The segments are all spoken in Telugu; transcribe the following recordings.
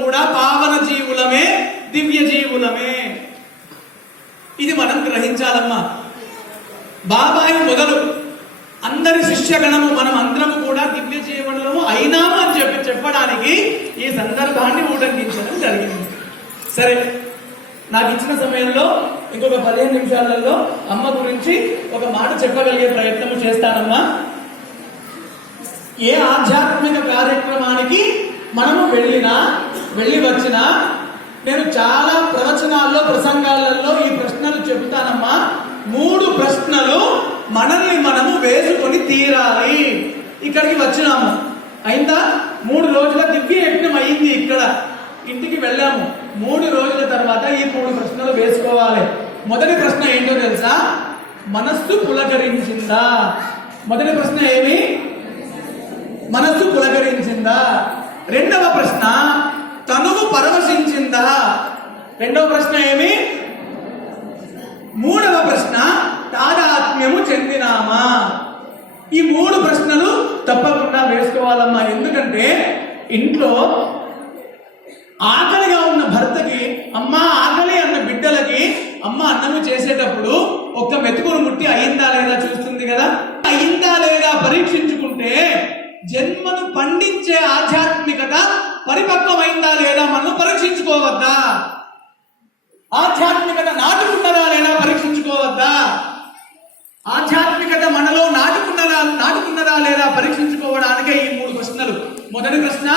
కూడా పావన జీవులమే, దివ్య జీవులమే. ఇది మనం గ్రహించాలమ్మా. బాబాయి మొదలు అందరి శిష్యగణము మనం అందరము కూడా దివ్య జీవనము అయినాము అని చెప్పడానికి ఈ సందర్భాన్ని ఉల్లంఘించడం జరిగింది. సరే, నాకు ఇచ్చిన సమయంలో ఇంకొక 15 నిమిషాలలో అమ్మ గురించి ఒక మాట చెప్పగలిగే ప్రయత్నము చేస్తానమ్మా. ఏ ఆధ్యాత్మిక కార్యక్రమానికి మనము వెళ్ళి వచ్చినా నేను చాలా ప్రవచనాల్లో, ప్రసంగాలలో ఈ ప్రశ్నలు చెబుతానమ్మా. 3 ప్రశ్నలు మనల్ని మనము వేసుకొని తీరాలి. ఇక్కడికి వచ్చినాము, అయిందా? 3 రోజుల దివ్య యజ్ఞం అయింది. ఇక్కడ ఇంటికి వెళ్ళాము. 3 రోజుల తర్వాత ఈ 3 ప్రశ్నలు వేసుకోవాలి. మొదటి ప్రశ్న ఏంటో తెలుసా? మనస్సు పులకరించిందా? మొదటి ప్రశ్న ఏమి? మనస్సు పులకరించిందా? రెండవ ప్రశ్న తనువు పరవశించిందా? రెండవ ప్రశ్న ఏమి? మూడవ ప్రశ్న తాదాత్మ్యము చెందినామా? ఈ 3 ప్రశ్నలు తప్పకుండా వేసుకోవాలమ్మా. ఎందుకంటే ఇంట్లో ఆకలిగా ఉన్న భర్తకి అమ్మ ఆకలి అన్న బిడ్డలకి అమ్మ అన్నము చేసేటప్పుడు ఒక్క మెతుకును ముట్టి అయిందా లేదా చూస్తుంది కదా. అయిందా లేదా పరీక్షించుకుంటే జన్మను పండించే ఆధ్యాత్మికత పరిపక్వమైందా లేదా మనం పరీక్షించుకోవద్దా? ఆధ్యాత్మికత నాటుకున్నదా లేదా పరీక్షించుకోవద్దా? ఆధ్యాత్మికత మనలో నాటుకున్నదా లేదా పరీక్షించుకోవడానికే ఈ 3 ప్రశ్నలు. మొదటి ప్రశ్న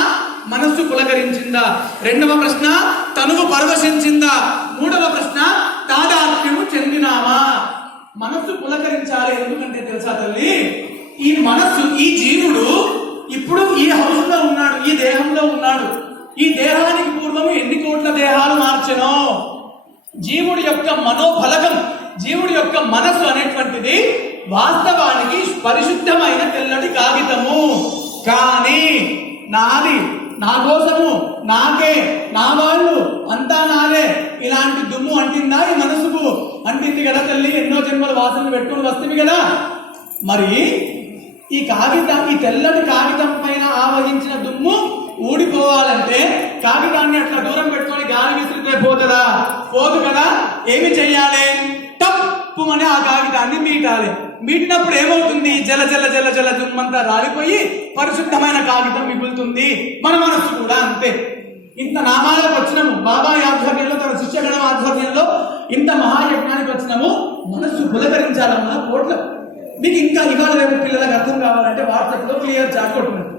మనస్సు పులకరించిందా? రెండవ ప్రశ్న తనువు పరవశించిందా? మూడవ ప్రశ్న తాదాత్మ్యము చెందినామా? మనస్సు పులకరించాలి. ఎందుకంటే తెలుసా తల్లి, ఈ మనస్సు, ఈ జీవుడు ఇప్పుడు ఈ హౌస్ లో ఉన్నాడు, ఈ దేహంలో ఉన్నాడు. ఈ దేహానికి పూర్వము ఎన్ని కోట్ల దేహాలు మార్చెనో. జీవుడి యొక్క మనోఫలకం, జీవుడి యొక్క మనస్సు అనేటువంటిది వాస్తవానికి పరిశుద్ధమైన తెల్లటి కాగితము. కానీ నాది, నా కోసము, నాకే, నా వాళ్ళు, అంతా నాదే, ఇలాంటి దుమ్ము అంటిందా ఈ మనసుకు? అంటింది కదా తల్లి. ఎన్నో జన్మల వాసనలు పెట్టుకుని వస్తుంది కదా. మరి ఈ కాగితం, ఈ తెల్లటి కాగితం పైన ఆవహించిన దుమ్ము ఊడిపోవాలంటే కాగితాన్ని అట్లా దూరం పెట్టుకొని గాలి విసిరితే పోతుందా? పోదు కదా. ఏమి చెయ్యాలి? తప్పుమని ఆ కాగితాన్ని మీటాలి. మీటినప్పుడు ఏమవుతుంది? జల జల జల జల దుమ్మంతా రాలిపోయి పరిశుద్ధమైన కాగితం మిగులుతుంది. మన మనస్సు కూడా అంతే. ఇంత నామాలకు వచ్చినాము, బాబాయ్ ఆధ్వర్యంలో, తన శిష్యగణం ఆధ్వర్యంలో ఇంత మహాయజ్ఞానికి వచ్చినాము. మనస్సు పులకరించాలన్నా కోట్ల. మీకు ఇంకా ఇవాళ రేపు పిల్లలకు అర్థం కావాలంటే వాట్సాప్ లో క్లియర్ చాట్ కొట్టుకున్నాను.